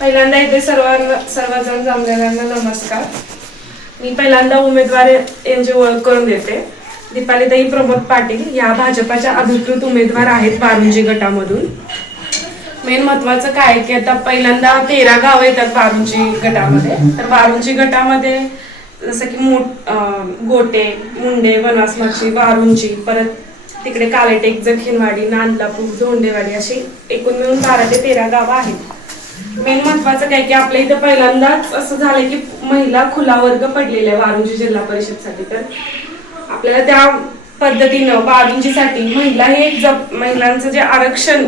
पहिल्यांदा इथे सर्वजण जमलेल्यांना नमस्कार. मी पहिल्यांदा उमेदवार यांची ओळख करून देते. दीपालीताई प्रमोद पाटील या भाजपाच्या अधिकृत उमेदवार आहेत वारुंजी गटामधून. मेन महत्वाचं काय की आता पहिल्यांदा 13 गाव येतात वारुंजी गटामध्ये. तर वारुंजी गटामध्ये जसं की गोटे, मुंडे, वनवासमाची, वारुंजी, परत तिकडे कालेटेक, जखीनवाडी, नांदलापूर, धोंडेवाडी अशी एकूण मिळून 12 ते 13 गावं आहेत. मेन महत्वाचं काय की आपल्या इथं पहिल्यांदाच असं झालंय की महिला खुला वर्ग पडलेला आहे वारुंजी जिल्हा परिषदसाठी. तर आपल्याला त्या पद्धतीनं वारुंजीसाठी महिलांचं जे आरक्षण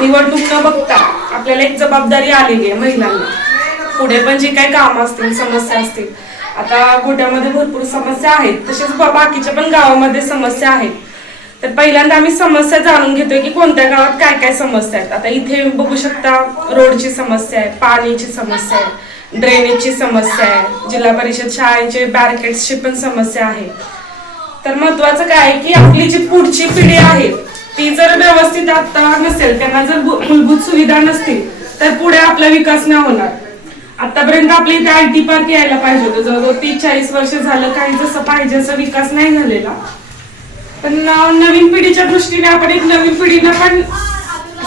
निवडणूक न बघता आपल्याला एक जबाबदारी आलेली आहे महिलांना. पुढे पण जे काही काम असतील, समस्या असतील, आता गोट्यामध्ये भरपूर समस्या आहेत, तसेच बाकीच्या पण गावामध्ये समस्या आहेत. तर पहिल्यांदा आम्ही समस्या जाणून घेतोय की कोणत्या गावात काय काय समस्या आहेत. आता इथे बघू शकता रोडची समस्या आहे, पाण्याची समस्या आहे, ड्रेनेजची समस्या आहे, जिल्हा परिषद शाळेचे बॅरिकेड्सची पण समस्या आहे. तर महत्वाचं काय आहे की आपली जी पुढची पिढी आहे ती जर व्यवस्थित आता नसेल, त्यांना जर मूलभूत सुविधा नसतील तर पुढे आपला विकास नाही होणार. आतापर्यंत आपल्या इथे IT पार्क यायला पाहिजे होतं. जवळजवळ 30-40 वर्ष झालं काही जसं पाहिजे असं विकास नाही झालेला. पण नवीन पिढीच्या दृष्टीने आपण एक नवीन पिढीनं पण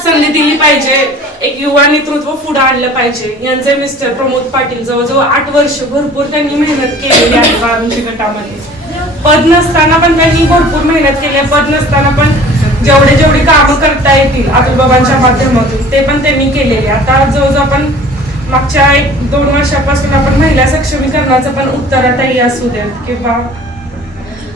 संधी दिली पाहिजे. एक युवा नेतृत्व पुढे आणलं पाहिजे. यांचे मिस्टर प्रमोद पाटील जवळजवळ 8 वर्ष भरपूर त्यांनी मेहनत केलेली आहे वारुंजी गटामध्ये. पद नसताना पण त्यांनी भरपूर मेहनत केली आहे. पद नसताना पण जेवढे कामं करता येतील आतुलबाबांच्या माध्यमातून ते पण त्यांनी केलेले. आता जवळजवळ आपण मागच्या 1-2 वर्षापासून आपण महिला सक्षमीकरणाचं पण उत्तराताई असू द्या किंवा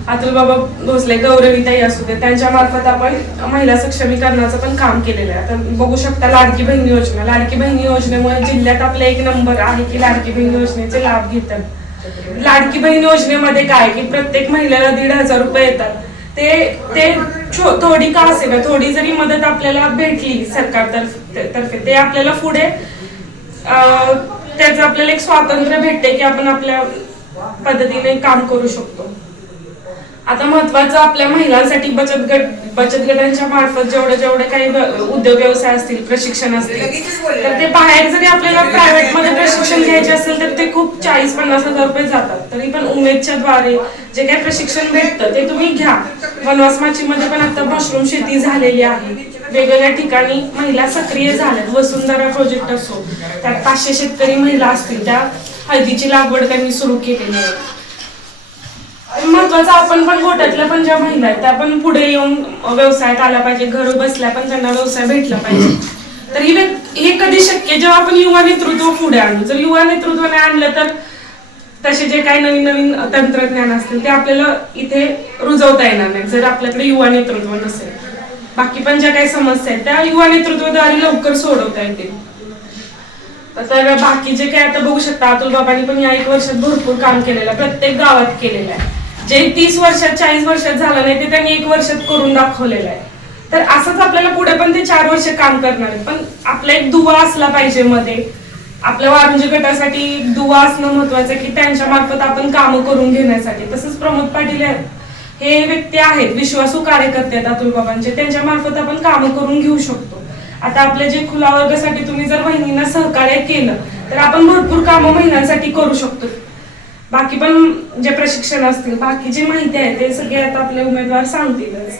अतुलबाबा भोसले, गौरवीताई असू दे, त्यांच्या मार्फत आपण महिला सक्षमीकरणाचं पण काम केलेलं आहे. आता बघू शकता लाडकी बहीण योजना. लाडकी बहीण योजनेमुळे जिल्ह्यात आपला एक नंबर आहे की लाडकी बहीण योजनेचे लाभ घेतात. लाडकी बहीण योजनेमध्ये काय की प्रत्येक महिलेला 1,500 रुपये येतात. ते थोडी का असेल, थोडी जरी मदत आपल्याला भेटली सरकारतर्फे ते आपल्याला पुढे त्याचं आपल्याला एक स्वातंत्र्य भेटते की आपण आपल्या पद्धतीने काम करू शकतो. आता महत्वाचं आपल्या महिलांसाठी बचत गटांच्या मार्फत जेवढे काही उद्योग व्यवसाय असतील, प्रशिक्षण असतील, तर ते बाहेर जरी आपल्याला प्रायव्हेट मध्ये प्रशिक्षण घ्यायचे असेल तर ते खूप 40-50 हजार रुपये जातात. तरी पण उमेदच्या द्वारे जे काही प्रशिक्षण भेटतं ते तुम्ही घ्या. वनवासमाची मध्ये पण आता मशरूम शेती झालेली आहे. वेगवेगळ्या ठिकाणी महिला सक्रिय झाल्यात. वसुंधरा प्रोजेक्ट असो, त्यात 500 शेतकरी महिला असतील, त्या हळदीची लागवड त्यांनी सुरू केलेली आहे. महत्वाचं आपण पण गोट्यातल्या पण ज्या महिला आहेत त्या पण पुढे येऊन व्यवसायात आल्या पाहिजे. घर बसल्या पण त्यांना व्यवसाय भेटला पाहिजे. तर हे कधी शक्य जेव्हा आपण युवा नेतृत्व पुढे आणू. जर युवा नेतृत्वाने आणलं तर तसे जे काही नवीन तंत्रज्ञान असतील ते आपल्याला इथे रुजवता येणार नाही जर आपल्याकडे युवा नेतृत्व नसेल. बाकी पण ज्या काही समस्या आहेत त्या युवा नेतृत्वाद्वारे लवकर सोडवता येतील. तर बाकी जे काही आता बघू शकता अतुलबाबांनी पण या 1 वर्षात भरपूर काम केलेलं आहे. प्रत्येक गावात केलेलं आहे. जे 30 वर्षात 40 वर्षात झालं नाही ते त्यांनी 1 वर्षात करून दाखवलेलं आहे. तर असंच आपल्याला पुढे पण ते 4 वर्ष काम करणार आहे. पण आपला एक दुवा असला पाहिजे मध्ये. आपल्या वारुंजी गटासाठी दुवा असणं महत्वाचं आहे की त्यांच्या मार्फत आपण कामं करून घेण्यासाठी. तसंच प्रमोद पाटील हे व्यक्ती आहेत, विश्वासू कार्यकर्ते आहेत अतुलबाबांचे, त्यांच्या मार्फत आपण कामं करून घेऊ शकतो. आता आपल्या जे खुला वर्गासाठी तुम्ही जर बहिणींना सहकार्य केलं तर आपण भरपूर कामं महिलांसाठी करू शकतो. बाकी पण जे प्रशिक्षण असतील, बाकी जी माहिती आहे ते सगळे आता आपले उमेदवार सांगतीलच.